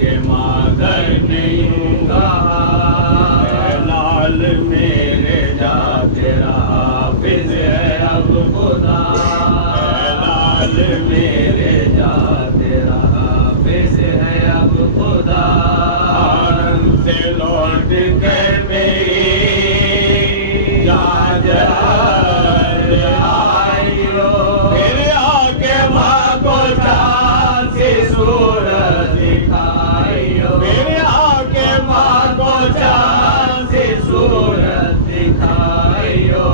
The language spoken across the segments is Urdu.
کے مادر نہیں ہوں کہا، لال میرے جا تیرا حافظ ہے اب خدا، لال میرے جا تیرا حافظ ہے اب خدا، آنند سے لوٹ کر میری جان آئی ہو، پھر آ کے ماں کو چاند سی صورت دکھائی ہو، پھر آ کے ماں کو چاند سی صورت دکھائی ہو،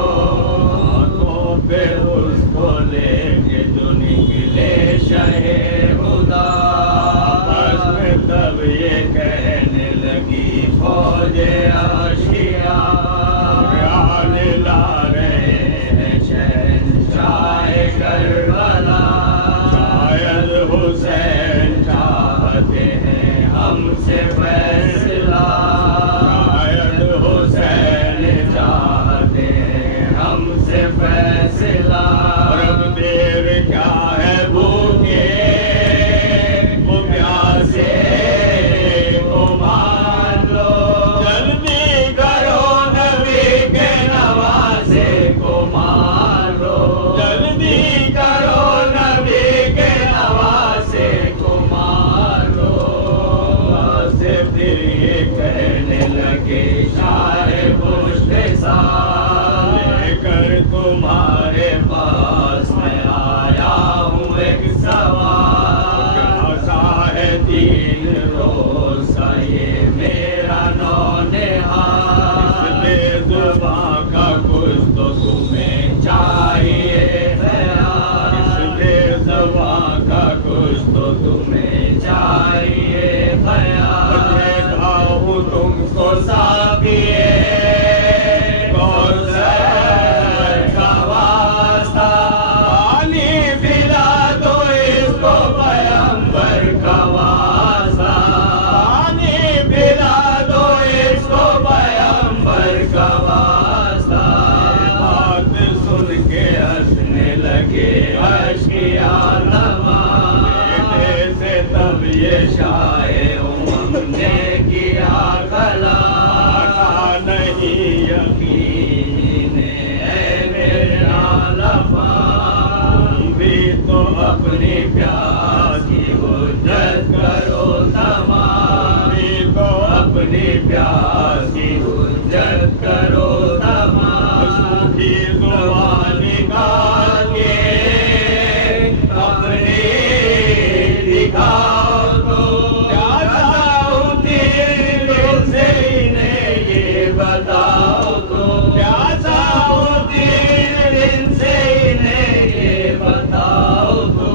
آنکھوں پہ اس کو لے کے جو نکلے شہ خدا، آپس میں تب یہ کہنے لگی فوج اشیا، آنے لا رہے ہیں شہنشاہ کربلا، شاید حسین چاہتے ہیں ہم سے فیصلہ، شاید حسین چاہتے ہیں ہم سے فیصلہ، اور اب دیر کیا ہے بھوکے وہ پیاسے کو مان لو، جلدی کرو نبی کے نوازے کو مان لو، جلدی کرو نبی کے نوازے کو مان لو، سے پھر یہ کہنے لگے شاہ پشت سال لے کر تمہارے پاس میں آیا ہوں ایک سوال، کیسا ہے دین روز کا یہ میرا نونہال، اس بے زباں کا کچھ تو تمہیں چاہیے خیال، اس بے زباں کا کچھ تو تمہیں چاہیے خیال، دیکھا ہوں تم کو ساقیے کوثر کا واسطہ، پانی پلا دو اس کو پیغمبر کا واسطہ، پانی پلا دو اس کو پیغمبر کا واسطہ، بات سن کے ہنسنے لگے اشکیاں نما، بیٹے سے تب یہ شاہ امم نے کیا کھلا، آتا نہیں یقین اے میرا لفا، تم بھی تو اپنی پیاس کی حجت کرو تمام، بھی تو اپنی پیاس کی حجت کرو تمام، سوکھی زبان نکال کے اپنی دکھاؤ تو، کیا چاہوں تیر دل سے انہیں یہ بتاؤ تو، کیا چاہوں تیر دل سے انہیں یہ بتاؤ تو،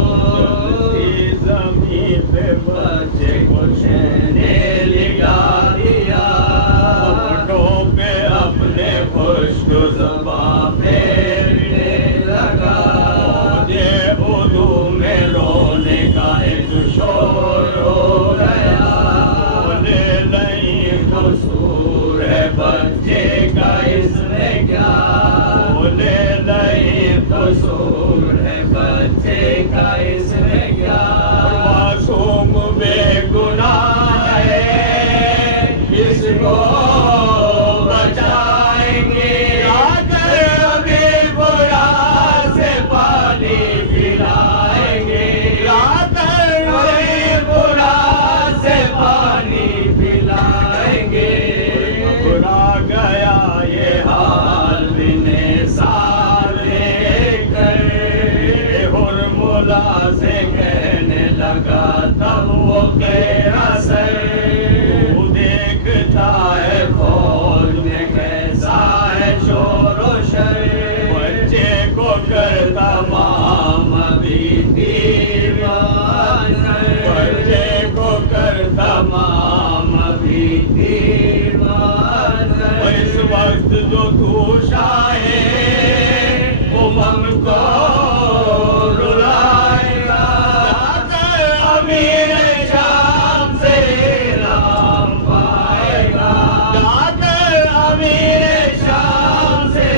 زمین پہ بچے کو شہنے لگا دیا، ہونٹوں پہ اپنے خشک زباں پھیرنے لگا، مجھے اردو میں رونے کا ایک شور ہو گیا، بولے نہیں قصور ہے بچے کا اس میں کیا، بولے نہیں قصور ہے بچے کا اس میں کیا، معصوم بے گناہ ہے اس کو بچائیں گے، آ کر ابھی برا سے پانی پلائیں گے، آ کر ابھی برا سے پانی پلائیں گے، برا گیا یہ حال بن سال لے کر، حرملا سے کہنے لگا تب وہ کہہ اثر، تو دیکھتا ہے فوج میں کیسا ہے شور و شر، بچے کو کرتا مام ابھی دیوان، بچے کو کرتا مام ابھی دیوان، اس وقت جو تو شاہ امم کو رلائے گا، جا کر امیر شام سے نام پائے گا، جا کر امیر شام سے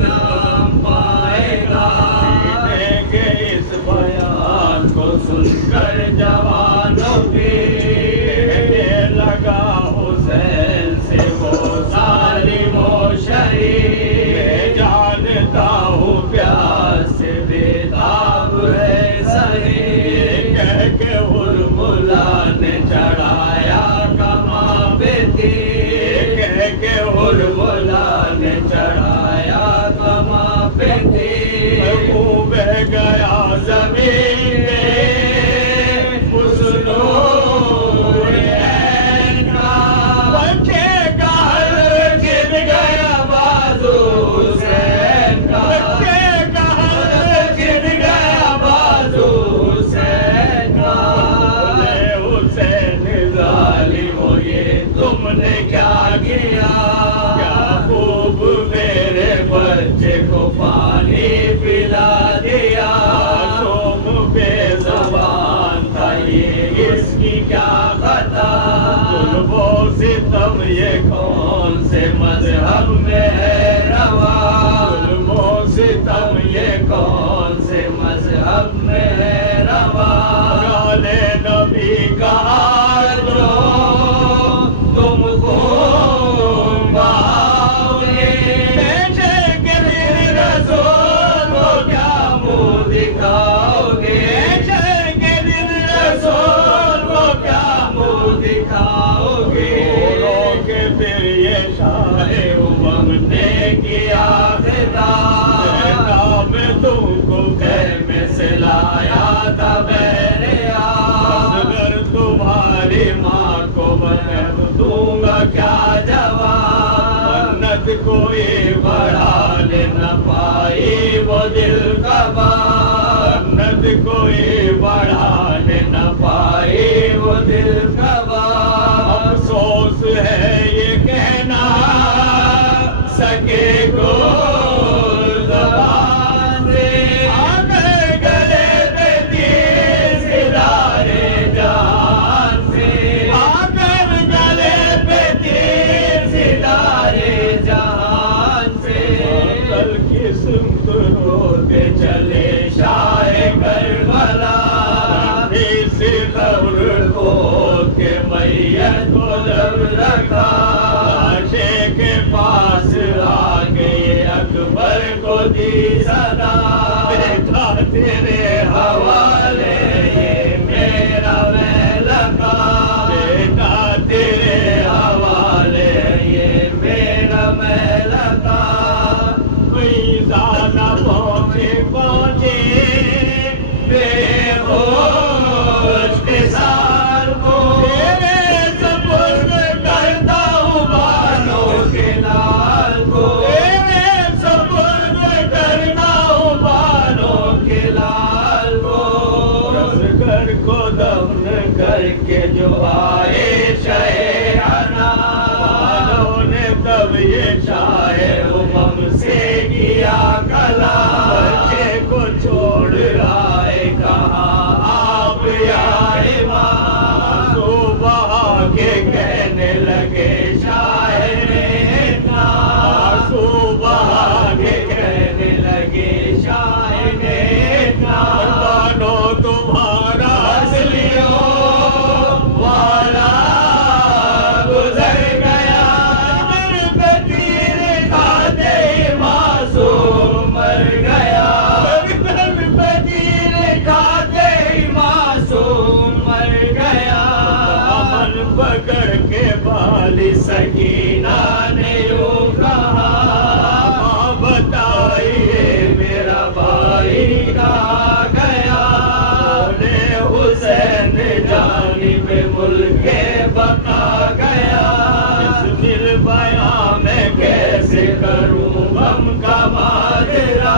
نام پائے گا، سیکھیں گے اس بیان کو سن کر جوانوں کی والی ماں کو میں دوں گا کیا جواب منت کوئی بڑھا نہ پائی وہ دل کا بات منت کوئی بڑھا نہ پائی وہ دل کا بات افسوس ہے یہ کہنا سکے کو زبان سے آگر گلے پہ تیر ستارے جہان سے آگر گلے پہ تیر ستارے جہان سے کل کی سمت روتے چلے شاہ کربلا اس قبر کو کے میت کو جب رکھا لاشے کے پاس آگے اکبر کو دی صدا بیٹا تیرے حوالے یہ میرا محل کا بیٹا تیرے حوالے یہ میرا محل کا کوئی زیادہ پہنچے بے ہوش کے سال کو تیرے سپرد کرتا ہوں بانوں کے لال کو تیرے سپرد کرتا ہوں بانوں کے لال کو رس گھر کو دفن کر کے جو آئے شہ انا والوں نے تب یہ شاہ امم سے کیا کلام بچے کو چھوڑ آئے کہاں آپ یا امام صبح کے کہنے لگے شاعر اتنا صبح کے کہنے لگے شاعر اتنا بانو تمہارا اصلیوں والا گزر گیا در پہ تیر کھاتے ہی معصوم مر گیا در پہ تیر کھاتے ہی معصوم مر گیا دامن پکڑ کے بالی سکینہ نے یوں کہا ماں بتائیے میرا بھائی کہاں گیا بولے حسین جانب ملک بقا گیا اس دل بیاں میں کیسے کروں غم کا ماجرا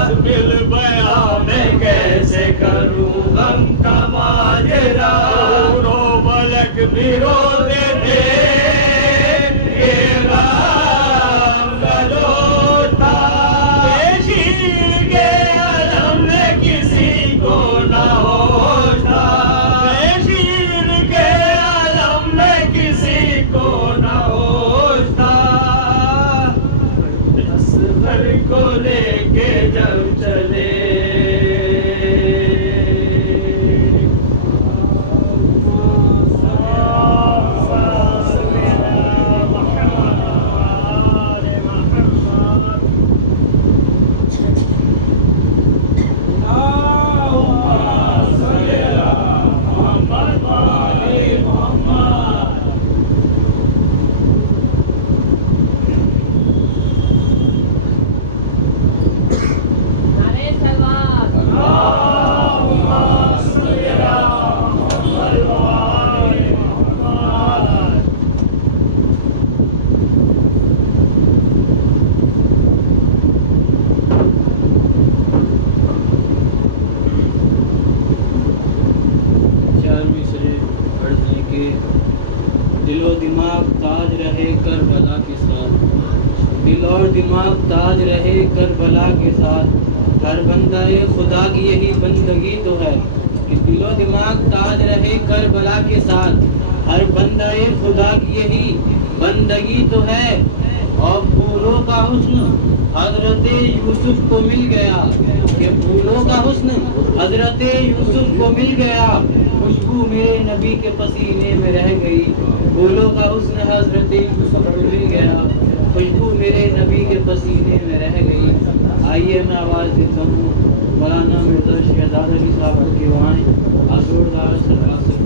اس دل بیاں میں کیسے کروں غم کا ماجرا رو ملک بھی روتے تھے یہ غم کا جو تھا شیر کے علم میں کسی کو نہ ہوش تھا شیر کے علم میں کسی کو نہ ہوش تھا اصغر کو لے کے جب چلے دل و دماغ تاج رہے کربلا کے ساتھ دل اور دماغ تاج رہے کربلا کے ساتھ ہر بندہ خدا کی یہی بندگی تو ہے کہ دل و دماغ تاج رہے کربلا کے ساتھ ہر بندہ خدا کی یہی بندگی تو ہے اور پھولوں کا حسن حضرت یوسف کو مل گیا کہ پھولوں کا حسن حضرت یوسف کو مل گیا خوشبو میرے نبی کے پسینے میں رہ گئی پھولوں کا حسن حضرت یوسف کو مل گیا خوشبو میرے نبی کے پسینے میں رہ گئی آئیے میں آواز دیتا ہوں مولانا مرزا شہزاد علی صاحب کو دیوان حضور سرکار سے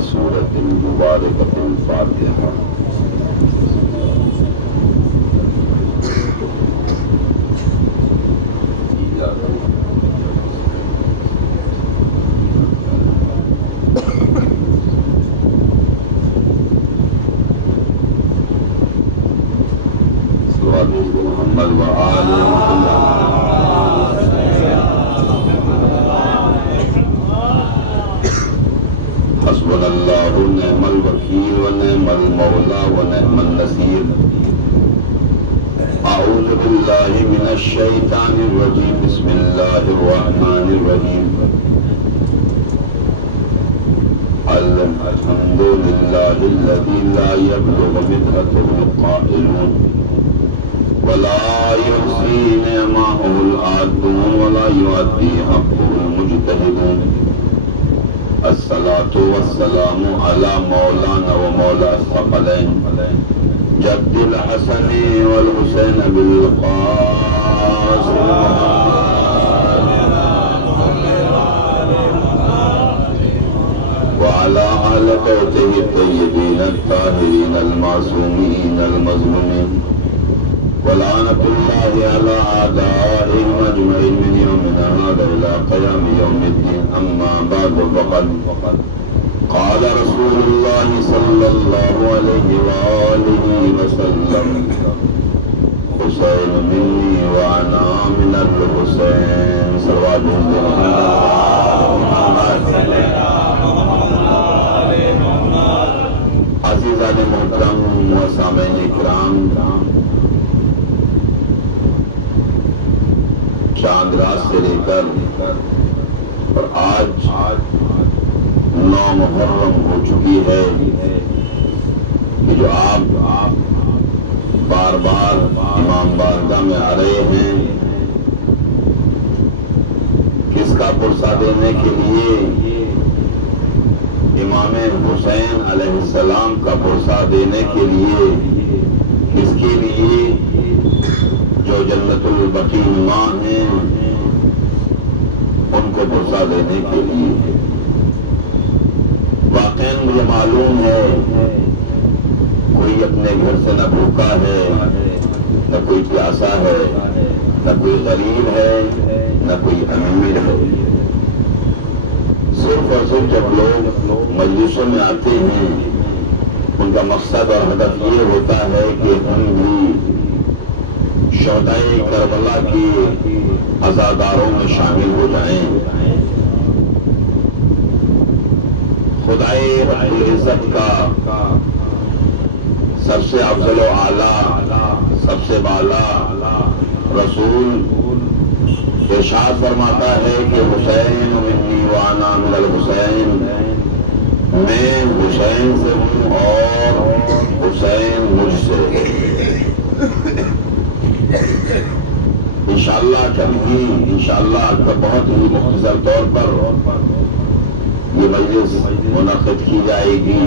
سورة المباركة الفاتحة. محمد وآل حسبنا الله ونعم الوكيل ونعم المولى ونعم النصير. أعوذ بالله من الشيطان الرجيم. بسم الله الرحمن الرحيم. الحمد لله الذي لا يبلغ مدحته القائلون ولا يحصي نعمه العادون ولا يؤدي حقه المجتهدون. الصلاة والسلام على مولانا ومولى الثقلين جد الحسن والحسين بالقاسم وعلى أهل بيته الطيبين الطاهرين المعصومين المظلومين ولعنة الله على أعدائهم أجمعين من يومنا هذا إلى قيام يوم الدين. أما بعد فقد قال رسول الله صلى الله عليه وآله وسلم حسين مني وأنا من الحسين صلوات عزیزان محترم و سامعین کرام، چاند رات سے لے کر اور آج 9 محرم ہو چکی ہے کہ جو آپ بار بار امام بارگاہ میں آ رہے ہیں کس کا پرسہ دینے کے لیے؟ امام حسین علیہ السلام کا پرسہ دینے کے لیے. کس کے لیے؟ جو جنت البقیع ماں ہیں ان کو پرسہ دینے کے لیے. واقعاً مجھے معلوم ہے کوئی اپنے گھر سے نہ بھوکا ہے، نہ کوئی پیاسا ہے، نہ کوئی غریب ہے، نہ کوئی امیر ہے. صرف اور صرف جب لوگ مجلسوں میں آتے ہیں ان کا مقصد اور ہدف یہ ہوتا ہے کہ ہم بھی شہدائے کربلا کے عزاداروں میں شامل ہو جائیں. خدائے رب العزت کا سب سے افضل و اعلیٰ، سب سے بالا رسول ارشاد فرماتا ہے کہ حسین منی وانا من الحسین، میں حسین سے ہوں اور حسین مجھ سے. انشاءاللہ کبھی انشاءاللہ بہت ہی مختصر طور پر یہ مجلس منعقد کی جائے گی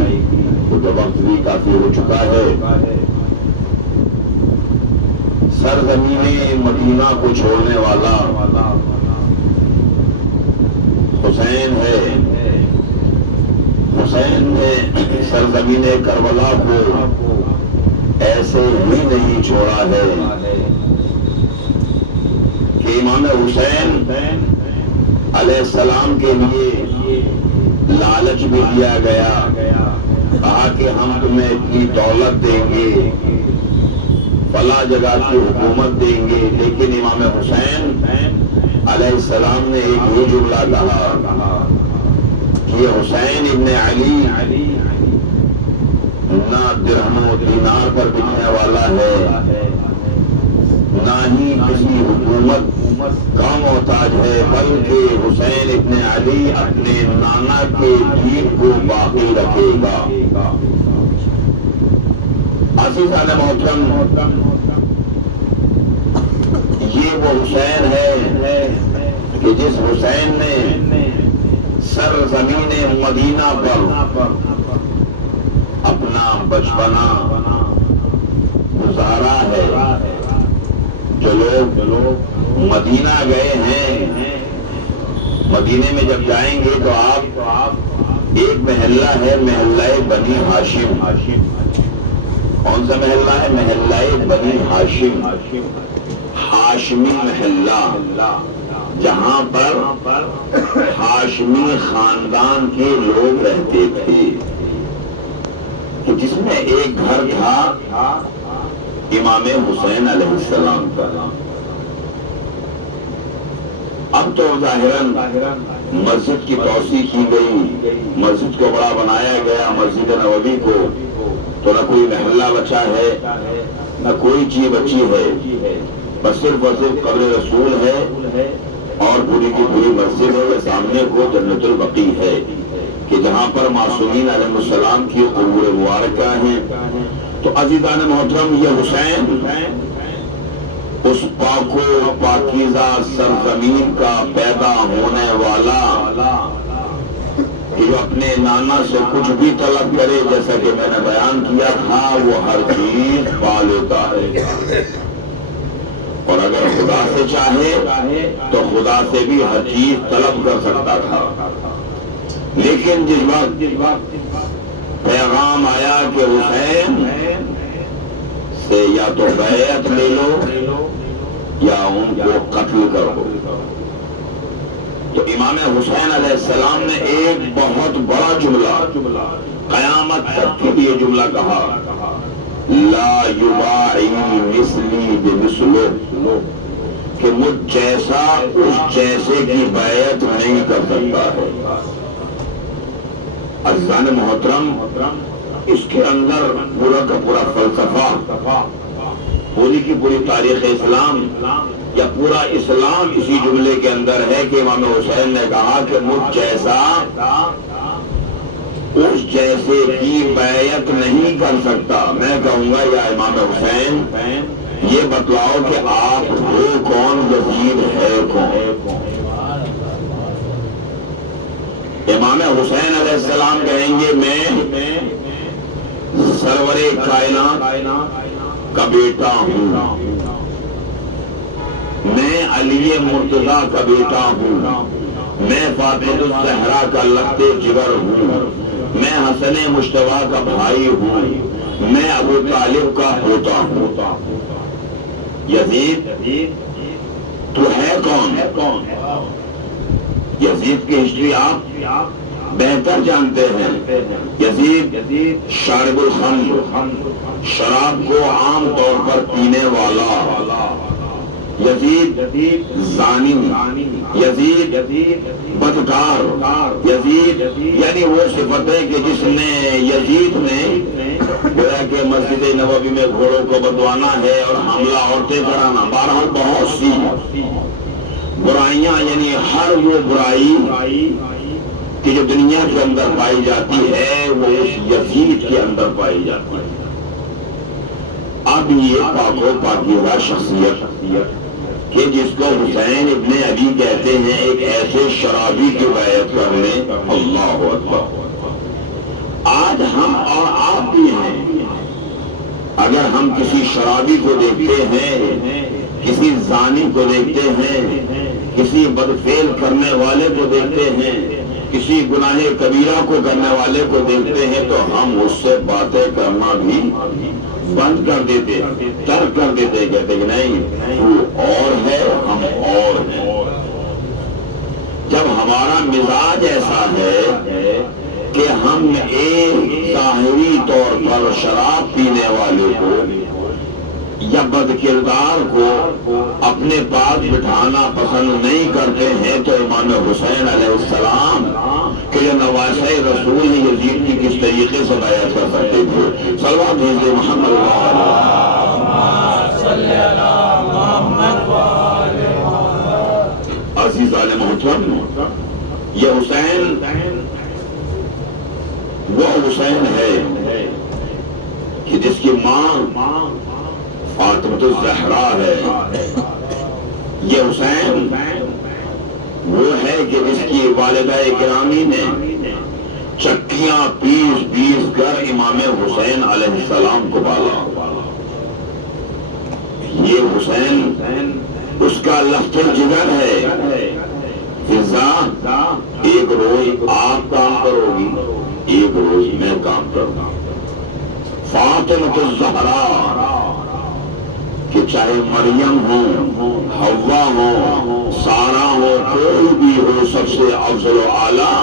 کیونکہ وقت بھی کافی ہو چکا ہے. سرزمین مدینہ کو چھوڑنے والا حسین ہے. حسین نے سرزمین کربلا کو ایسے ہی نہیں چھوڑا ہے کہ امام حسین علیہ السلام کے لیے لالچ بھی دیا گیا. کہا کہ ہم تمہیں اتنی دولت دیں گے، فلاں جگہ کی حکومت دیں گے، لیکن امام حسین علیہ السلام نے ایک ہی جملہ کہا کہ یہ حسین ابن علی نہ درہم و دینار پر بکنے والا ہے، نہ ہی کسی حکومت کا محتاج ہے، بلکہ حسین ابن علی اپنے نانا کے دین کو باقی رکھے گا. عزیزان محترم، یہ وہ حسین ہے کہ جس حسین نے سرزمین مدینہ پر اپنا بچپنا گزارا ہے. جو لوگ مدینہ گئے ہیں، مدینے میں جب جائیں گے تو آپ ایک محلہ ہے محلہ بنی ہاشم. کون سا محلہ ہے؟ محلہ بنی ہاشم، ہاشمی محلہ، جہاں پر ہاشمی خاندان کے لوگ رہتے تھے، کہ جس میں ایک گھر تھا امام حسین علیہ السلام کا. اب تو ظاہراً مسجد کی توسیع کی گئی، مسجد کو بڑا بنایا گیا، مسجد نبوی کو، تو نہ کوئی محلہ بچا ہے نہ کوئی چیز بچی ہے، بس صرف اور صرف قبر رسول ہے اور پوری کی پوری مسجد ہے. سامنے کو جنت البقیع ہے کہ جہاں پر معصومین علیہ السلام کی قبور مبارکہ ہیں. تو عزیزان محترم، یہ حسین اس پاک و پاکیزہ سرزمین کا پیدا ہونے والا کہ جو اپنے نانا سے کچھ بھی طلب کرے، جیسا کہ میں نے بیان کیا تھا، وہ ہر چیز پا لیتا ہے، اور اگر خدا سے چاہے تو خدا سے بھی ہر چیز طلب کر سکتا تھا. لیکن جس وقت پیغام آیا کہ حسین سے یا تو بیعت لے لو یا ان کو قتل کرو، تو امام حسین علیہ السلام نے ایک بہت بڑا جملہ قیامت تک کے لیے جملہ کہا، لا یباعی مثلی بمثلہ، کہ مجھ جیسا اس جیسے کی بیعت نہیں کر سکتا ہے. عزیزان محترم، اس کے اندر پورا کا پورا فلسفہ، پوری کی پوری تاریخ اسلام یا پورا اسلام اسی جملے کے اندر ہے کہ امام حسین نے کہا کہ مجھ جیسا اس جیسے کی بیعت نہیں کر سکتا. میں کہوں گا یا امام حسین یہ بتلاؤ کہ آپ ہو کون، یزید ہے کون؟ امام حسین علیہ السلام کہیں گے میں سرور کائنات کا بیٹا ہوں، میں علی مرتضیٰ کا بیٹا ہوں، میں فاطمہ الزہرا کا لخت جگر ہوں، میں حسن مجتبیٰ کا بھائی ہوں، میں ابو طالب کا پوتا ہوں. یزید تو ہے کون؟ یزید کی ہسٹری آپ بہتر جانتے ہیں. یزید شارب الخمر، شراب کو عام طور پر پینے والا، یزید زانی، یزید بدکار، یزید یعنی وہ صفت ہے کہ جس نے یزید نے گویا کہ مسجد نبوی میں گھوڑوں کو بدوانا ہے اور حملہ عورتیں کرانا، بہرحال بہت سی برائیاں، یعنی ہر وہ برائی کہ جو دنیا کے اندر پائی جاتی ہے وہ اس یزید کے اندر پائی جاتی ہے. اب یہ پاک و پاکیزہ شخصیت کہ جس کو حسین ابن علی کہتے ہیں، ایک ایسے شرابی کی بیعت کرنے، اللہ اکبر. آج ہم اور آپ بھی ہیں، اگر ہم کسی شرابی کو دیکھتے ہیں، کسی زانی کو دیکھتے ہیں، کسی بدفعل کرنے والے کو دیکھتے ہیں، کسی گناہ کبیرہ کو کرنے والے کو دیکھتے ہیں، تو ہم اس سے باتیں کرنا بھی بند کر دیتے، ترک کر دیتے، کہتے کہ نہیں وہ اور ہے ہم اور ہیں. جب ہمارا مزاج ایسا ہے کہ ہم ایک ظاہری طور پر شراب پینے والے کو یا بد کردار کو اپنے پاس بٹھانا پسند نہیں کرتے ہیں، تو امام حسین علیہ السلام کہ جو نواسۂ رسول یزید کی کس طریقے سے بیعت کر سکتے تھے. صلوات بھیجتے محمد عزیزان محترم، یہ حسین وہ حسین ہے کہ جس کی ماں فاطمہ الزہرا ہے. یہ حسین وہ ہے کہ جس کی والدہ گرامی نے چکیاں پیس کر امام حسین علیہ السلام کو پالا. یہ حسین اس کا لخت جگر ہے. فضا ایک روز آپ کام کرو گی، ایک روز میں کام کروں گا۔ فاطمہ الزہرا کہ چاہے مریم ہو، حوا ہو، سارا ہو، کوئی بھی ہو، سب سے افضل و اعلیٰ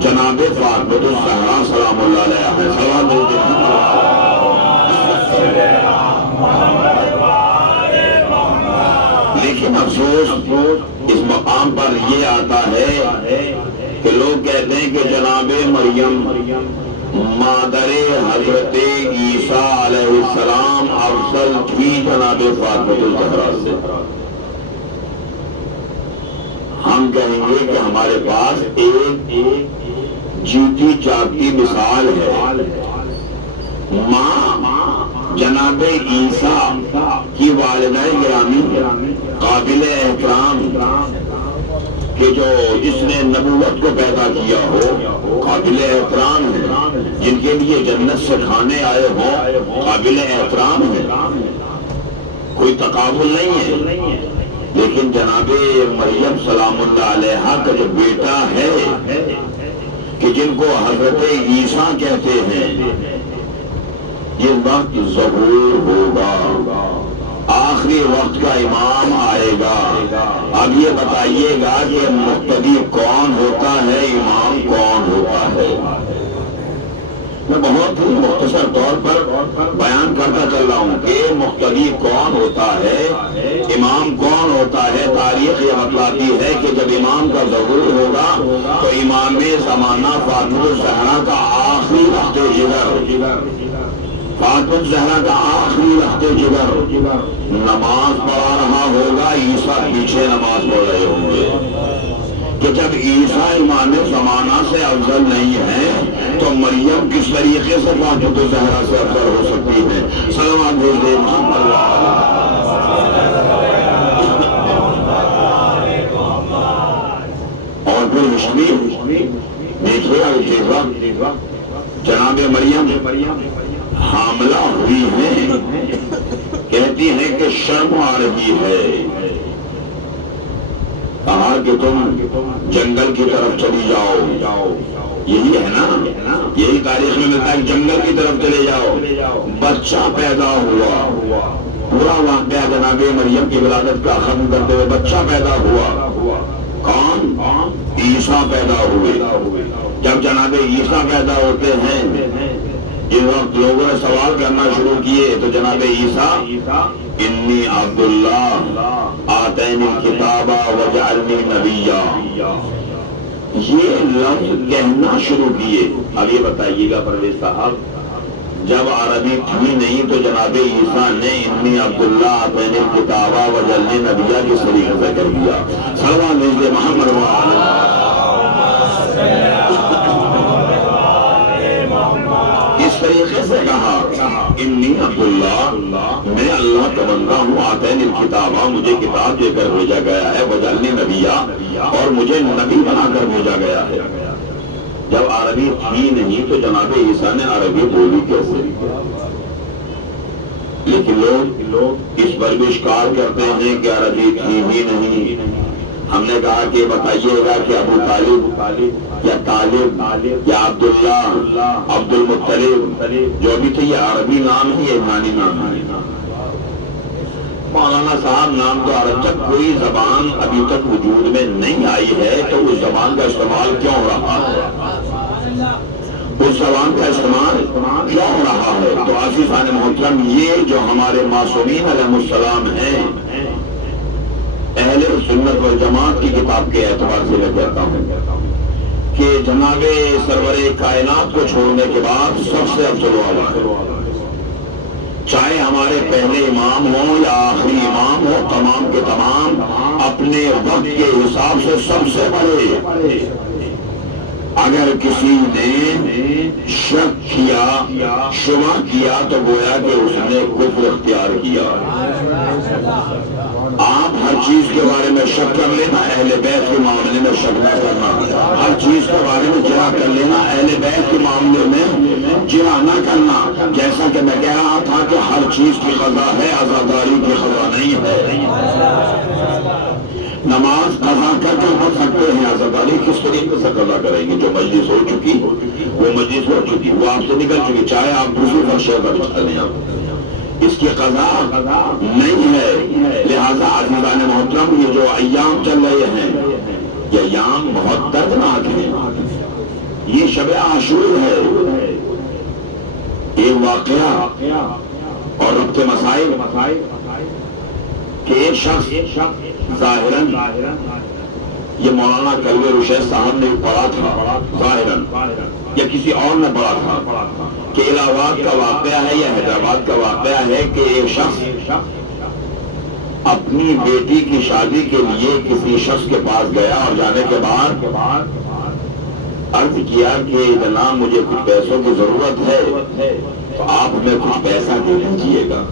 جناب فاطمہ الزہرا سلام اللہ علیہا ہے۔ سلام لیکن افسوس اس مقام پر یہ آتا ہے کہ لوگ کہتے ہیں کہ جناب مریم مادر حضرت عیسیٰ علیہ السلام افضل تھی جناب فاطمہ الزہرا سے۔ ہم کہیں گے کہ ہمارے پاس ایک جیتی جاگتی مثال ہے۔ ماں جناب عیسیٰ کی والدہ گرامی قابل احترام کہ جو جس نے نبوت کو پیدا کیا ہو قابل احترام ہے، جن کے لیے جنت سے کھانے آئے ہوں قابل احترام ہے، کوئی تقابل نہیں ہے۔ لیکن جناب مریم سلام اللہ علیہا کا جو بیٹا ہے کہ جن کو حضرت عیسیٰ کہتے ہیں، یہ وقت ظہور ہوگا، آخری وقت کا امام آئے گا۔ اب یہ بتائیے گا کہ مقتدی کون ہوتا ہے، امام کون ہوتا ہے؟ میں بہت ہی مختصر طور پر بیان کرتا چل رہا ہوں کہ مقتدی کون ہوتا ہے، امام کون ہوتا ہے۔ تاریخ یہ بتلاتی ہے کہ جب امام کا ظہور ہوگا تو امام زمانہ فاطمہ الزہرا کا آخری رخت جگر، فاطمہ الزہرا کا آخری رخت جگر نماز پڑھا رہا ہوگا، عیسیٰ پیچھے نماز پڑھ رہے ہوں گے کہ جب عیسیٰ امام زمانہ سے افضل نہیں ہے تو مریم کس طریقے سے فاطمہ الزہرا سے افضل ہو سکتی ہے؟ صلوات بھیج دیں محمد۔ اور پھر ہسٹری دیکھیے گا جناب مریم حاملہ ہوئی ہیں، کہتی ہیں کہ شرم آ رہی ہے، کہا کہ تم جنگل کی طرف چلی جاؤ، یہی ہے نا، یہی تاریخ میں ملتا ہے، جنگل کی طرف چلے جاؤ۔ بچہ پیدا ہوا، پورا واقعہ جناب مریم کی ولادت کا ختم کرتے ہوئے بچہ پیدا ہوا، کون؟ عیسیٰ پیدا ہوئے۔ جب جناب عیسیٰ پیدا ہوتے ہیں، جس وقت لوگوں نے سوال کرنا شروع کیے تو جناب عیسیٰ انی عبداللہ آتینی الکتاب وجعلنی نبیا، یہ لفظ کہنا شروع کیے۔ اب یہ بتائیے گا پرویز صاحب، جب عربی تھی نہیں تو جناب عیسیٰ نے انی عبداللہ آتینی الکتاب وجعلنی نبیا کس طریقے سے کر دیا؟ صلوات بھیج محمد طریقے سے کہا انی عبداللہ، میں اللہ کا بندہ ہوں، آتین الکتابہ، مجھے کتاب دے کر بھیجا گیا ہے، وجعلنی نبیا، اور مجھے نبی بنا کر بھیجا گیا ہے۔ جب عربی تھی نہیں تو جناب عیسیٰ نے عربی بولی کیسے؟ لیکن لوگ اس پر بھی اشکال کرتے ہیں کہ عربی تھی ہی نہیں۔ ہم نے کہا کہ بتائیے گا کہ ابو طالب یا طالب یا عبداللہ، عبد المطلب جو بھی تھے، یہ عربی نام ہے، یہ یونانی نام ہے؟ مولانا صاحب نام تو عرب، جب کوئی زبان ابھی تک وجود میں نہیں آئی ہے تو اس زبان کا استعمال کیوں ہو رہا ہے؟ اس زبان کا استعمال کیوں ہو رہا ہے؟ تو عزیزان محترم، یہ جو ہمارے معصومین علیہ السلام ہیں، اہل سنت والجماعت کی کتاب کے اعتبار سے میں کہتا ہوں کہ جناب سرور کائنات کو چھوڑنے کے بعد سب سے افضل والا ہے، چاہے ہمارے پہلے امام ہوں یا آخری امام ہو، تمام کے تمام اپنے وقت کے حساب سے سب سے بڑے۔ اگر کسی نے شک کیا، شبہ کیا تو گویا کہ اس نے کفر اختیار کیا۔ آپ ہر چیز کے بارے میں شک کر لینا، اہل بیت کے معاملے میں شک نہ کرنا، ہر چیز کے بارے میں جرا کر لینا، اہل بیت کے معاملے میں جرا نہ کرنا۔ جیسا کہ میں کہہ رہا تھا کہ ہر چیز کی قضا ہے، عزاداری کی قضا نہیں ہے۔ نماز قضا کر کے پڑھ سکتے ہیں حضرت علی کس طریقے سے قضا کریں گے؟ جو مجلس ہو چکی وہ مجلس ہو چکی، وہ آپ سے نکل چکی، چاہے آپ دوسری فرشے کا بچا لیں، اس کی قضا نہیں ہے۔ لہذا عزیزان محترم، یہ جو ایام چل رہے ہیں یہ ایام بہت دردناک ہیں۔ یہ شب عاشور ہے، ایک واقعہ اور ربط مسائل کہ ایک شخص ظاہراً یہ مولانا کلوے رشید صاحب نے پڑھا تھا، ظاہراً یا کسی اور نے پڑھا تھا کہ الہ آباد کا واقعہ ہے یا حیدرآباد کا واقعہ ہے کہ ایک شخص اپنی بیٹی کی شادی کے لیے کسی شخص کے پاس گیا اور جانے کے بعد عرض کیا کہ جناب مجھے کچھ پیسوں کی ضرورت ہے تو آپ ہمیں کچھ پیسہ دے دیجیے گا۔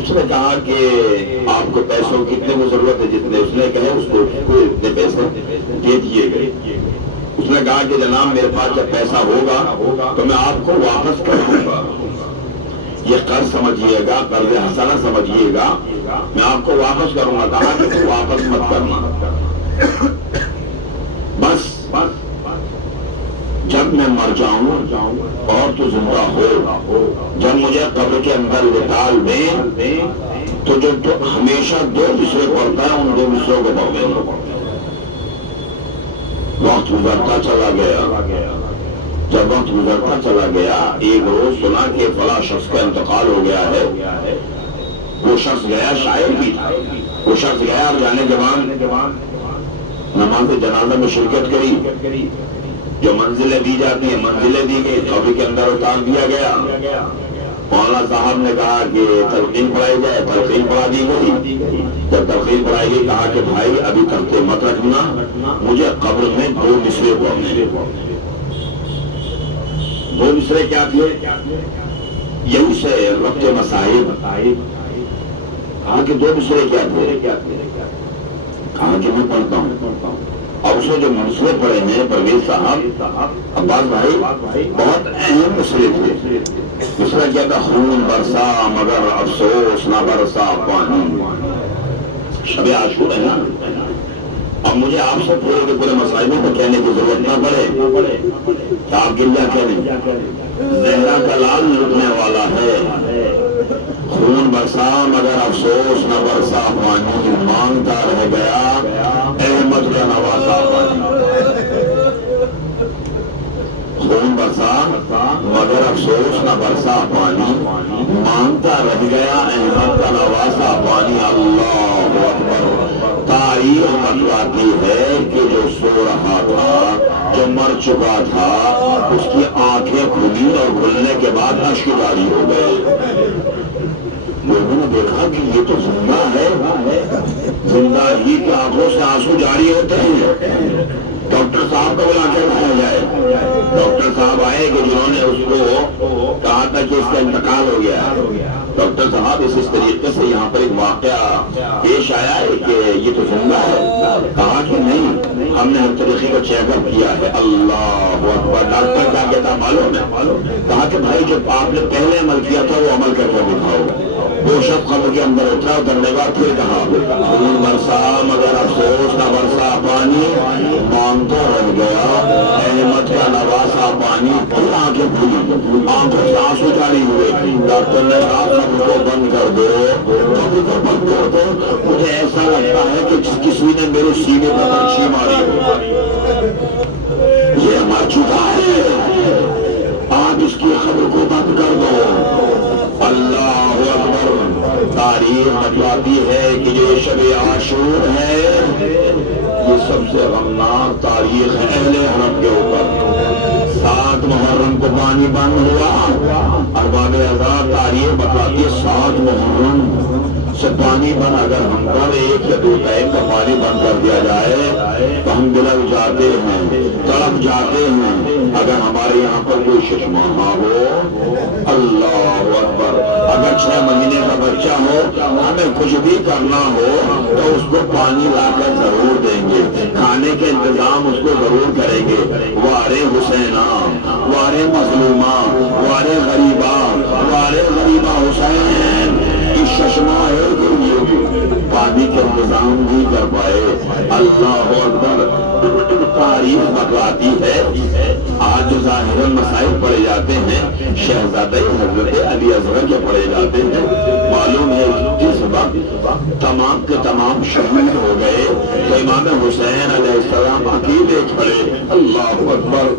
اس نے کہا کہ آپ کو پیسوں کتنے کو ضرورت ہے؟ جتنے اس نے کہے اس کو اتنے پیسے دے دیے گئے۔ اس نے کہا کہ جناب میرے پاس جب پیسہ ہوگا تو میں آپ کو واپس کر دوں گا، یہ قرض سمجھیے گا، قرض حسنہ سمجھیے گا، میں آپ کو واپس کروں گا۔ کہا کہ تو واپس مت کرنا، بس جب میں مر جاؤں اور تو زندہ ہو، جب مجھے قبر کے اندر لٹال دیں تو جو ہمیشہ دو مصرے پڑھتا ہے ان دو مصروں کو پڑھ دیں۔ وقت گزرتا چلا گیا، جب وقت گزرتا چلا گیا ایک روز سنا کہ فلاں شخص کا انتقال ہو گیا ہے۔ وہ شخص گیا، شاعر بھی تھا، وہ شخص گیا اور جانے کے بعد نماز جنازہ میں شرکت کری، جو منزلیں دی جاتی ہیں منزلیں دی گئی، قبر کے اندر اتار دیا گیا۔ مولانا صاحب نے کہا کہ تلقین پڑھائی جائے، تلقین پڑھا دی گئی۔ جب تلقین پڑھائی گئی کہا کہ بھائی ابھی تختے مت رکھنا، مجھے قبر میں دو مصرے پڑھنے۔ دو مصرے کیا تھے؟ یہی سے ربط مسائل۔ کہا کہ دو مصرے کیا تھے؟ کہا کہ میں پڑھتا ہوں۔ اور اس نے جو مصرے پڑھے ہیں پرویز صاحب، عباس بھائی، بہت اہم مصرے تھے۔ مصرا کیا تھا؟ خون برسا مگر افسوس نہ برسا پانی۔ شب عاشور ہے نا، اب مجھے آپ سے پورے مسائلوں کو کہنے کی ضرورت نہ پڑے کہ آپ گریا کہنے، زہرا کا لال لٹنے والا ہے، خون برسا مگر افسوس نہ برسا پانی، مانگتا رہ گیا احمد کا نواسا پانی۔ خون برسا مگر افسوس نہ برسا پانی، مانگتا رہ گیا احمد کا نواسا پانی۔ اللہ اکبر۔ تاریخ بتلاتی ہے کہ جو سو رہا تھا، جو مر چکا تھا، اس کی آنکھیں کھلی اور کھلنے کے بعد اشک جاری ہو گئے۔ لوگوں نے دیکھا کہ یہ تو زندہ ہے، زندہ ہی کی آنکھوں سے آنسو جاری ہوتے ہیں۔ ڈاکٹر صاحب کو بلا کے لایا جائے۔ ڈاکٹر صاحب آئے کہ جنہوں نے اس کو کہا تھا کہ اس کا انتقال ہو گیا۔ ڈاکٹر صاحب اس طریقے سے یہاں پر ایک واقعہ پیش آیا ہے کہ یہ تو زندہ ہے۔ کہا کہ نہیں، ہم نے ہر طریقے کا چیک اپ کیا ہے۔ اللہ اکبر۔ ڈاکٹر کیا کہتا معلوم ہے؟ کہا کہ بھائی جو آپ نے پہلے عمل کیا تھا وہ عمل کر کے دکھاؤ۔ وہ شخص قبر کے اندر اترا، اترنے بعد پھر کہا خون برسا مگر افسوس نہ برسا پانی، مانگتا رہ گیا احمد کا نواسا پانی۔ پھر آنکھیں کھلی، آنکھوں سے آنسو جاری ہوئے۔ ڈاکٹر نے کہا قبر کو بند کر دو، قبر کو بند کر دو، مجھے ایسا لگتا ہے کہ کسی نے میرے سینے پر پرچھی ماری ہو۔ یہ مر چکا ہے، آج اس کی قبر کو بند کر دو۔ اللہ اکبر۔ تاریخ بتلاتی ہے کہ جو شب عاشور ہے یہ سب سے غمناک تاریخ ہے اہل حرم کے اوپر۔ 7 محرم کو پانی بند ہوا، ارباب ہزار تاریخ بتلاتی ہے 7 محرم سے پانی بند اگر ہم پر 1 یا 2 ٹائم کا پانی بند کر دیا جائے تو ہم بلک جاتے ہیں، تڑپ جاتے ہیں۔ اگر ہمارے یہاں پر کوئی چشمہ ہو، اللہ اکبر، اگر 6 مہینے کا بچہ ہو، ہمیں کچھ بھی کرنا ہو تو اس کو پانی لا کر ضرور دیں گے، کھانے کے انتظام اس کو ضرور کریں گے۔ وارے حسینہ، وارے مظلومہ، وارے غریبہ، وارے غریبہ حسین، ششما ہے کہ پانی کے انتظام نہیں کر پائے. اللہ اکبر. تاریخ بتلاتی ہے آج جو ظاہر مسائل پڑے جاتے ہیں شہزادہ حضرت علی اصغر کے پڑے جاتے ہیں. معلوم ہے جس وقت تمام کے تمام شامل ہو گئے تو امام حسین علیہ السلام اکیلے کھڑے. اللہ اکبر.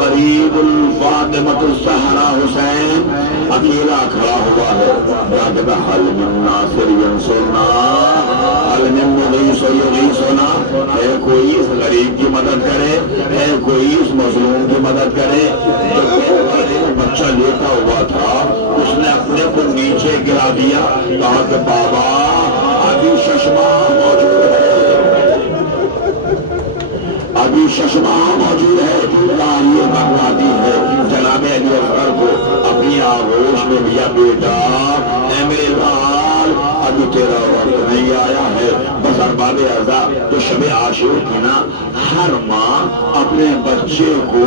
غریب الفاطمۃ الزہرا حسین اکیلا کھڑا ہوا ہے. کہتا حل من ناصر ینصرنا حل من مغیث یغیثنا. ہے کوئی اس غریب کی مدد کرے, ہے کوئی اس مظلوم کی مدد کرے. بچہ لیٹا ہوا تھا, اس نے اپنے کو نیچے گرا دیا. کہا کہ بابا ابھی ششما موجود ہے, ابھی ششما موجود ہے. تاریخ بتلاتی ہے جناب علی اصغر کو اپنی آغوش میں لیا. بیٹا اے میرے لال ابھی تیرا وقت نہیں آیا ہے. بس ارباب ازا تو شب عاشور کی نا, ہر ماں اپنے بچے کو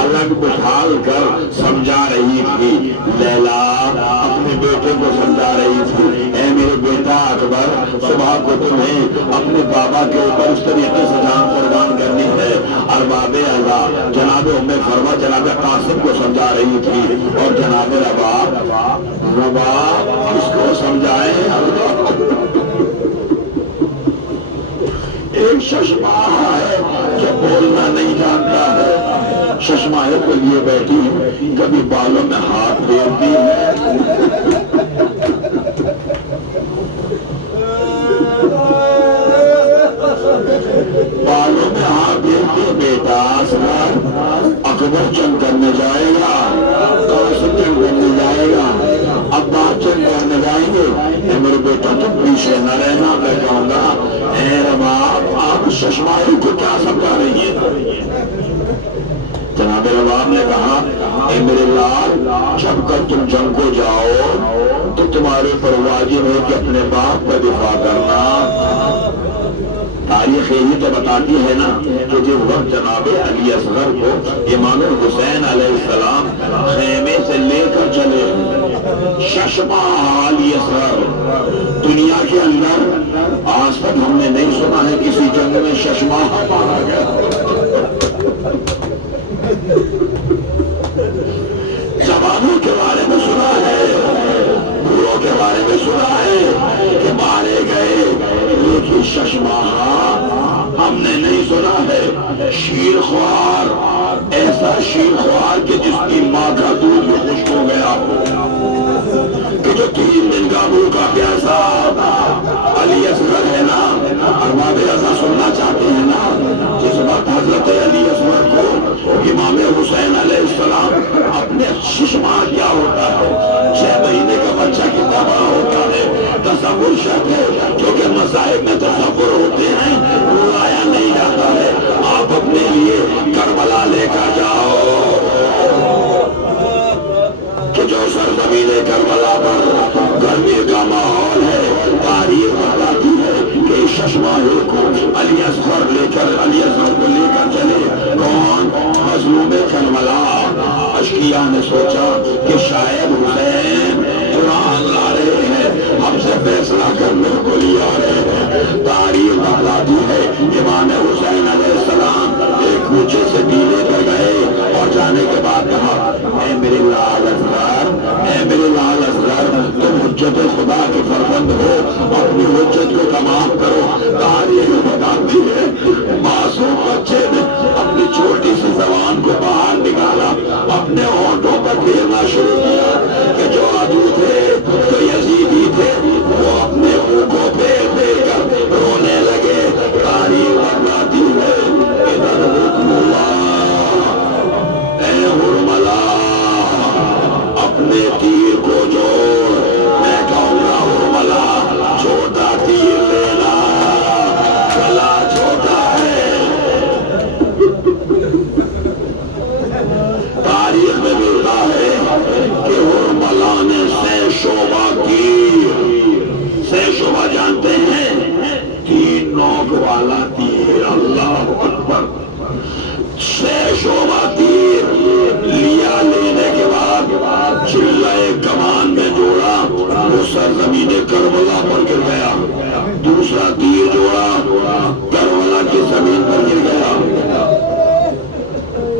الگ بٹھال کر سمجھا رہی تھی. لیلا اپنے بیٹے کو سمجھا رہی تھی, اے میرے بیٹا اکبر صبح کو تمہیں اپنے بابا کے اوپر اس طریقے سے جان قربان کرنی ہے. ارباب ازا جناب ام فرما جناب قاسم کو سمجھا رہی تھی, اور جناب ربا اس کو سمجھائے. ایک ششما ہے جو بولنا نہیں جانتا ہے. ششماہے کو لیے بیٹھی ہے, کبھی بالوں میں ہاتھ پھیرتی ہے, بالوں میں ہاتھ پھیرتی ہے. بیٹا اکبر جنگ کرنے جائے گا, قاسم جنگ کرنے جائے گا, عباس جنگ کرنے جائیں گے. اے میرے بیٹا تم پیچھے نہ رہنا. میں کہوں گا اے رباب آپ ششماہی کو کیا سمجھا رہی ہے؟ جناب رباب نے کہا اے میرے لال جب کر تم جنگ کو جاؤ تو تمہارے پر واجب ہے کہ اپنے باپ کا دفاع کرنا. تاریخ یہی تو بتاتی ہے نا کہ جس وقت جناب علی اصغر کو امام حسین علیہ السلام خیمے سے لے کر چلے, ششما علی اصغر. دنیا کے اندر آج تک ہم نے نہیں سنا ہے کسی جنگ میں ششما مارا گیا. جوانوں کے بارے میں سنا ہے, بوڑھوں کے بارے میں سنا ہے کہ مارے گئے, لیکن ششما ہم نے نہیں سنا ہے. شیر خوار, ایسا شیر خوار کہ جس کی ماں کا دودھ میں خشک ہو گیا ہو, کہ جو 3 دن کا بھوکا پیاسا. علی اصغر ہے نا, ارباب ازا سننا چاہتے ہیں نا, جس وقت حضرت علی اصغر کو امام حسین علیہ السلام اپنے ششما کیا ہوتا ہے, 6 مہینے کا بچہ کتنا بڑا ہوتا ہے تصور شرط ہے, کیونکہ مذاہب میں تصور ہوتے ہیں, رلایا نہیں جاتا ہے. آپ اپنے لیے کربلا لے کر جاؤ کہ جو سرزمین کربلا پر گرمی کا ماحول ہے. تاریخ بتاتی ہے کہ ششماہے کو علی اصغر کو لے کر چلے. کون؟ مظلوم کربلا. اشقیاء نے سوچا کہ شاید حسین قرآن لا رہے ہیں, ہم سے فیصلہ کرنے کو لیا رہے ہیں. تاریخ بتلاتی ہے امام حسین علیہ السلام ایک کوچے سے ڈیلے پر گئے, اور جانے کے بعد کہا اے میرے لال اصغر, اے میرے لال اصغر, تم حجت خدا کے فرزند ہو, اپنی حجت کو تمام کرو. تاریخ بتاتی ہے معصوم بچے نے اپنی چھوٹی سی زبان کو باہر نکالا, اپنے ہونٹوں پر پھیرنا شروع کیا کہ جو عدو تھے, جو یزیدی تھے, وہ اپنے منہ کو پھیر دے کر رونے لگے. تاریخ بتلاتی ہے ادھر حکم اللہ, اے حرملا اپنے تیر کو جوڑ. میں کہوں گا حرملا چھوٹا تیر لینا, گلا چھوٹا ہے. تاریخ میں ملتا ہے کہ حرملا نے 6 شعبہ تیر, 6 شعبہ جانتے ہیں, 3 نوک والا تیر. اللہ اکبر. 6 شعبہ تیر لیا, لینے کے بعد چلائے کمان میں جوڑا, وہ سرزمین کربلا پر گر گیا، دوسرا تیر جوڑا کربلا کی زمین پر گر گیا۔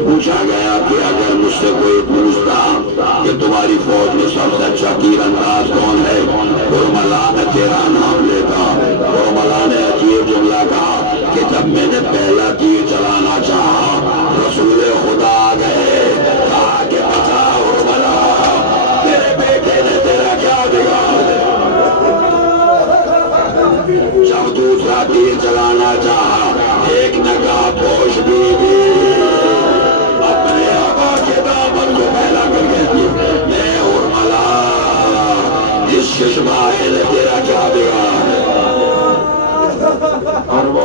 پوچھا گیا کہ اگر مجھ سے کوئی پوچھتا کہ تمہاری فوج میں سب سے اچھا تیر انداز کون ہے، کربلا میں تیرا نام لیتا۔ کربلا نے عجیب جملہ کہا کہ جب میں نے پہلا تیر چلانا چاہا رسول خدا آ گئے، کہا کہ بچا کربلا، تیرے بیٹے نے تیرا کیا بگاڑا۔ جب دوسرا تیر چلانا چاہا ایک نگاہ پوش بیوی اپنے آبا کے دامن کو پھیلا کر کہتی ہے، میں کربلا، اس ششماہے نے تیرا کیا بگاڑا۔ اور وہ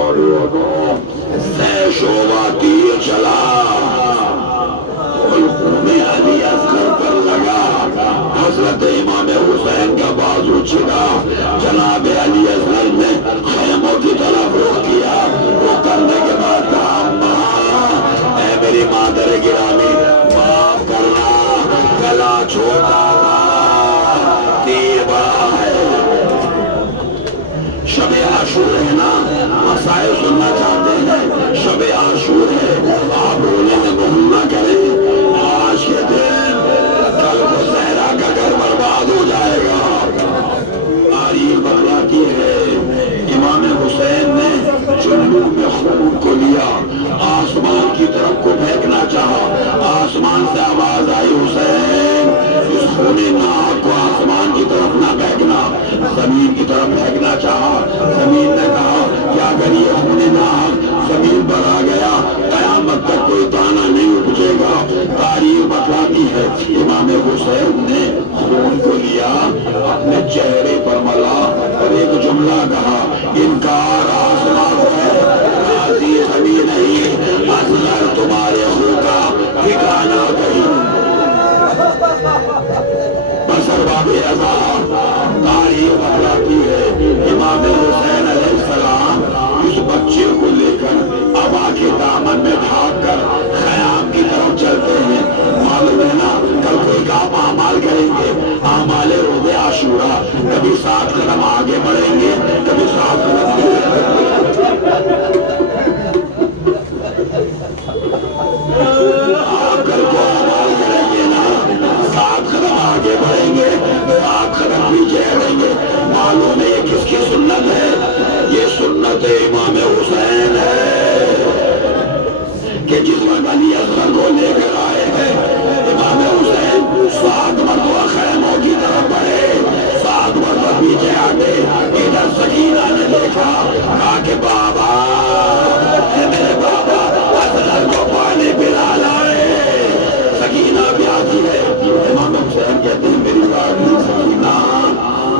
شعبہ تیر چلا، خون علی اصغر پر لگا، حضرت امام حسین کا بازو چھڑا، جناب علی اصغر نے خیموں کی طرف رخ کیا، وہ کرنے کے بعد کہا، ماں، اے میری مادر گرامی، معاف کرنا، گلا چھوٹا تھا، تیر بڑا ہے۔ شب عاشور ہے نا، مسائل سننا چاہتے ہیں، شب عاشور ہے، آپ رونے میں گم نہ کریں، آج کے دن کل کو صحرا کا گھر برباد ہو جائے گا۔ تاریخ بتلاتی ہے امام حسین نے چلو میں خون کو لیا، آسمان کی طرف کو پھینکنا چاہا، آسمان سے آواز آئی، حسین اس خون ناحق کو آسمان کی طرف نہ پھینکنا، زمین کی طرف پھینکنا چاہا، زمین نے کہا کہ اگر یہ خون ناحق زمین پر آ گیا قیامت تک کوئی دانہ نہیں اپجے گا۔ تاریخ بتلاتی ہے امام حسین نے خون کو لیا، اپنے چہرے پر ملا اور ایک جملہ کہا، انکار آسمان ہے، راضی زمین نہیں، اصغر تمہارے خون کا ٹھکانا کہیں۔ بسر باب رضا تاریخ بتلاتی ہے امام حسین علیہ السلام اس بچے کو لے کر ابا کے دامن میں ڈھانپ کر خیام کی طرف چلتے ہیں۔ معلوم ہے نا کل کوئی کام اعمال کریں گے، اعمال روز عاشورہ، کبھی 7 قدم آگے بڑھیں گے، کبھی 7 قدم آپ کل کو اعمال کریں گے نا، 7 قدم آگے بڑھیں گے، 7 قدم پیچھے ہٹیں گے۔ معلوم ہے یہ کس کی سنت ہے؟ یہ سنت امام حسین ہے کہ جس وقت علی اصغر کو لے کر آئے ہیں امام حسین 7 مرتبہ خیموں کی طرف بڑھے، 7 مرتبہ پیچھے ہٹے۔ ادھر سکینہ نے دیکھا، کہا کہ بابا، اے میرے بابا، اصغر کو پانی پلا لائے۔ سکینہ بھی آتی ہے، امام حسین کہتے ہیں میری لاڈلی سکینہ،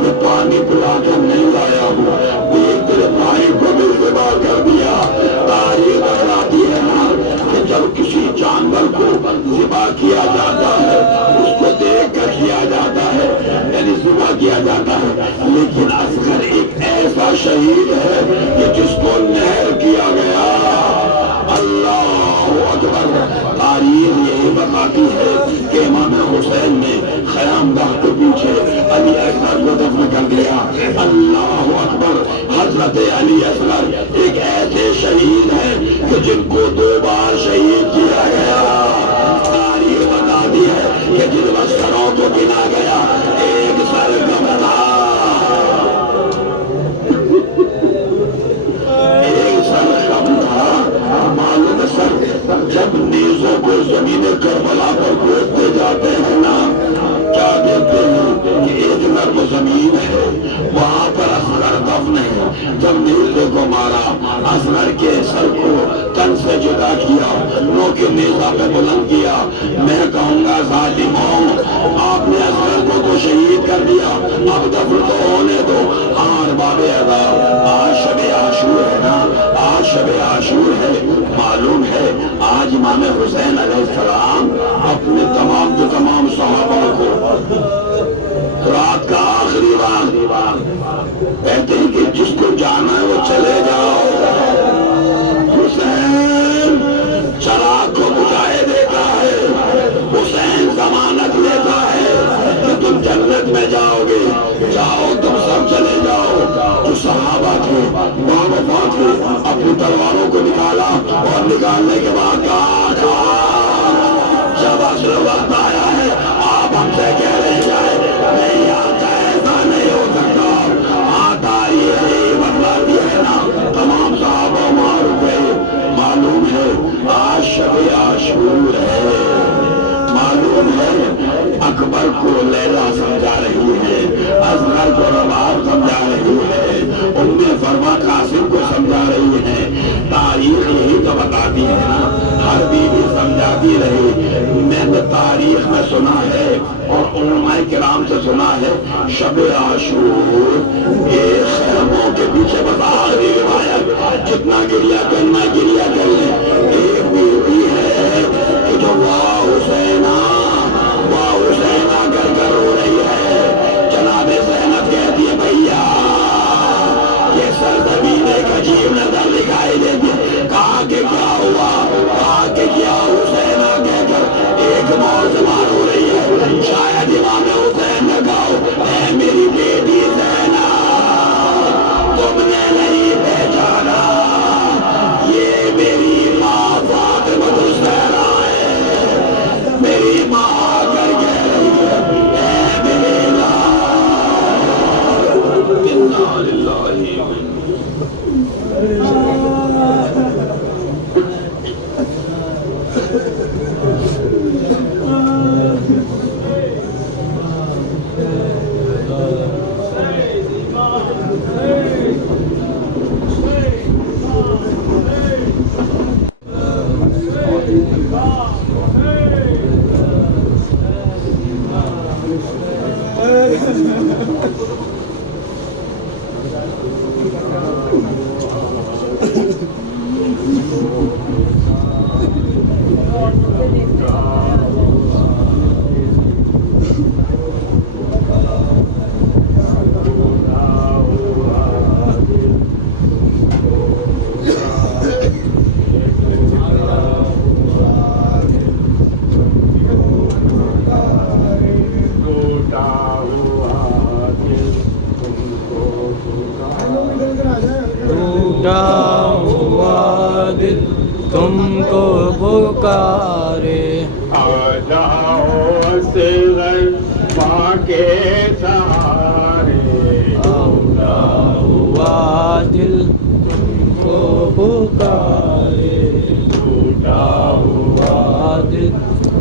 میں پانی پلا کر نہیں لایا ہوں، ایک تیرے بھائی کو بھی ذبح کر دیا۔ تاریخ بتلاتی ہے نا کہ جب کسی جانور کو ذبح کیا جاتا ہے اس کو دیکھ کر کیا جاتا ہے، یعنی ذبح کیا جاتا ہے، لیکن اصغر ایک ایسا شہید ہے کہ جس کو نہر کیا گیا۔ اللہ اکبر۔ تاریخ یہی بتاتی ہے کہ امام حسین نے خیام گاہ کے پیچھے علی اصغر کو دفن کر دیا۔ اللہ اکبر۔ حضرت علی اصغر ایک ایسے شہید ہیں کہ جن کو 2 بار شہید کیا گیا۔ تاریخ بتاتی ہے کہ جن سروں کو گنا گیا ایک سر کم تھا، ایک سر کم تھا۔ معلوم سر جب نیزوں کو زمین کربلا پر گوتتے جاتے ہیں نا، کیا دیکھتے ہیں کہ ایک نرم زمین ہے، وہاں پر اصغر دفن ہے۔ جب نیزے کو مارا، اصغر کے سر کو تن سے جدا کیا، نو کے نیزہ پہ بلند کیا۔ میں کہوں گا ظالموں، آپ نے اصغر کو تو شہید کر دیا، اب دفن تو ہونے دو۔ ارباب عذاب، آج شب عاشور ہے نا، آج شب عاشور ہے۔ معلوم ہے آج امام حسین علیہ السلام اپنے تمام کے تمام صحابہ کو رات کا آخری وقت کہتے ہیں کہ جس کو جانا ہے وہ چلے جاؤ۔ حسین چراغ کو بجھائے دیتا ہے، حسین ضمانت لیتا ہے کہ تم جنت میں جاؤ گے، جاؤ تم سب چلے باہر نکالنے کے بعد جب اشرف وقت آیا ہے آپ ہم سے کہہ رہے جائے نہیں آتا، ایسا نہیں ہو سکتا، آتا یہ بدلا دیا ہے نا تمام صحابہ معروف ہے، معلوم ہے آج شب عاشور ہے، معلوم ہے اکبر کو لیلا سمجھا رہی ہے، اصغر کو رباب سمجھا رہی ہے، ام فرما قاسم کو سمجھا رہی ہے، تاریخ یہی تو بتاتی ہے نا، ہر بیوی سمجھاتی رہی۔ میں نے تاریخ میں سنا ہے اور علماء کرام سے سنا ہے شب عاشور ایک خیموں کے پیچھے بس آخری روایت جتنا گریا کرنا گریا کر لیں، ایک بیوی ہے کہ جو واہ حسینہ کر کر رو رہی ہے، جناب زینب کہتی ہے بھیا یہ سرزمین ایک عجیب نظر دکھائی دیتی ہے، کہا کہ کیا ہوا، کہا کہ کیا حسینہ کہہ کر ایک موت سے مار ہو رہی ہے، شاید امام حسین نے کہا اے میری بیٹی زینب تم نے نہیں پہچانا یہ میری ماں فاطمہ الزہرا ہے، میری ماں آ کر کہہ رہی ہے اے میری انا للہ تم کو پکارے، آ جاؤ اصغر ماں کے سہارے، آؤلا ہوا دل تم کو پکارے، ٹوٹا ہوا دل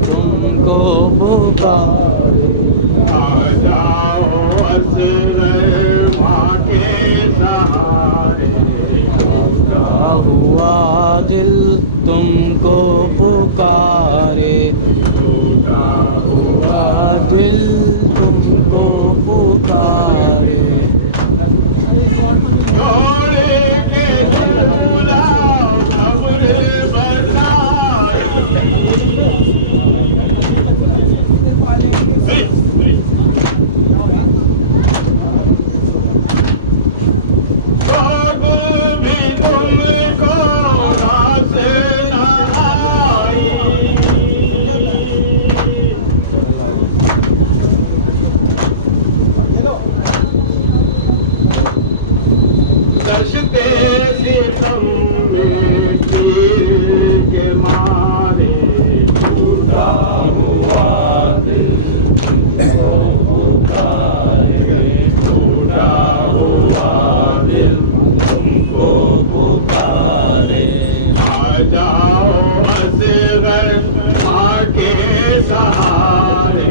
تم کو پکارے، آ جاؤ اصغر ماں کے سہارے، ٹوٹا ہوا دل تم کو پکارے، ٹوٹا ہوا دل تم کو پکارے، چھوڑ کے جھولا قبر بنائی، خواب بھی تم کو راس نہ آئی، درشتے ستم میں تیر کے مارے، ٹوٹا ہوا دل تم کو پکارے، ٹوٹا ہوا دل تم کو پکارے، آ جاؤ اصغر ماں کے سہارے،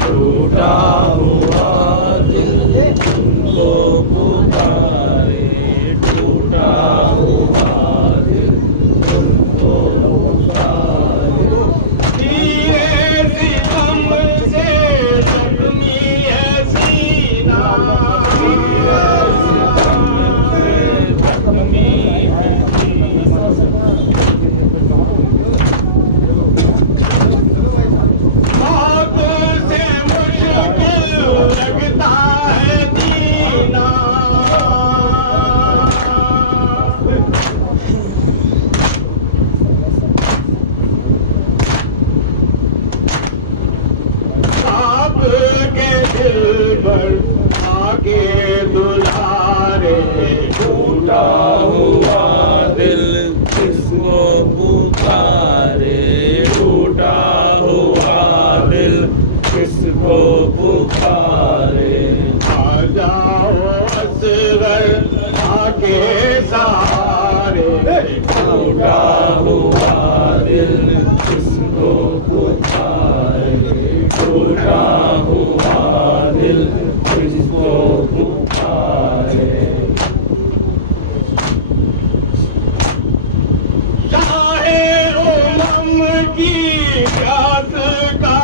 ٹوٹا ہوا دل تم کو پکارے، ٹوٹا ہوا دل تم کو پکارے، تیرے ستم سے زخمی ہے سینہ، موت سے مشکل لگتا ہے جینا، آپ کے دل پر آگے دلارے، ٹوٹا ہوا دل کس کو پکارے ٹوٹا ہوا دل کس کو پکارے آ جاؤ اصغر ماں کے سہارے ٹوٹا ہوا دل کس کو پکارے ٹوٹا ہوا دل کس کو پکارے چاہے امم کی پیاس کا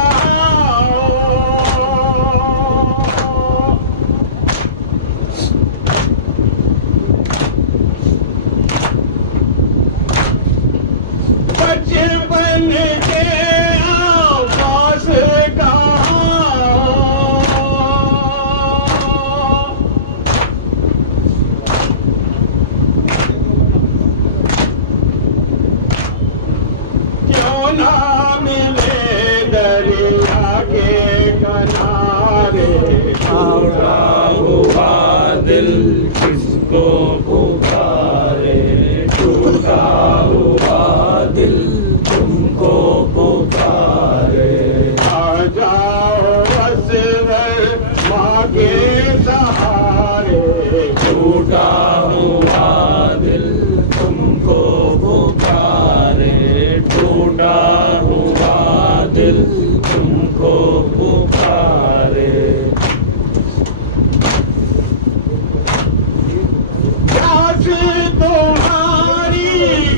بچپن کے آواز کا کیوں نہ ملے دریا کے کنارے ٹوٹا ہوا دل کس کو پکارے ٹوٹا ہوا دل تم کو پکارے آ جاؤ اصغر ماں کے سہارے ٹوٹا ہوا دل تم کو پکارے ٹوٹا ہوا دل تم کو پکارے پیاس تمہاری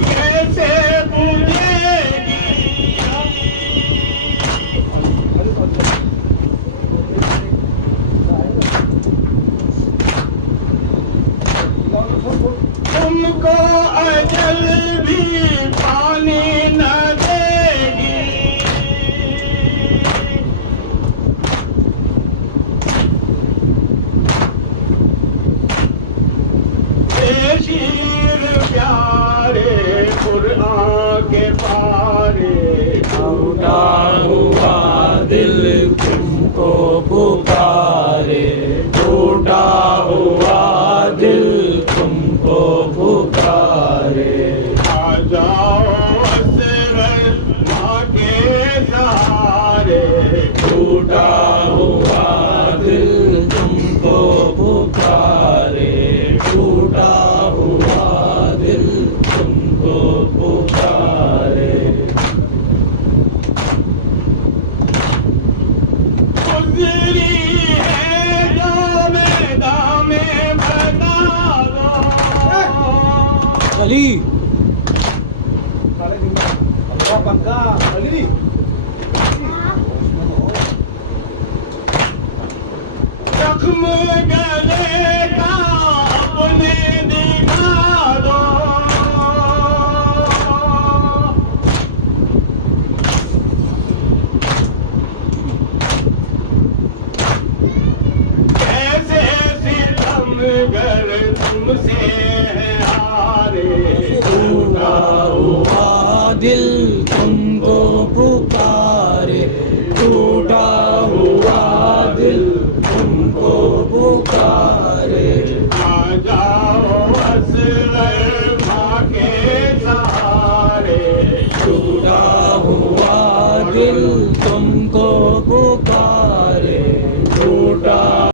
کیسے بجھے گی تم کو اجل بھی پانی نہ دے گی اے شیر پیارے قرآن کے پارے ٹوٹا ہوا دل تم کو پکارے ٹوٹا ہوا دل تم کو پکارے آ جاؤ اصغر ماں کے سہارے ٹوٹا ہوا دل تم کو پکارے ٹوٹا ہوا دل تم کو پکارے گزری ہے جو میدان میں بتا دو علی زخم گلے کا اپنے دکھا دو کیسے ستم گر تم سے ہے ہارے ٹوٹا ہوا دل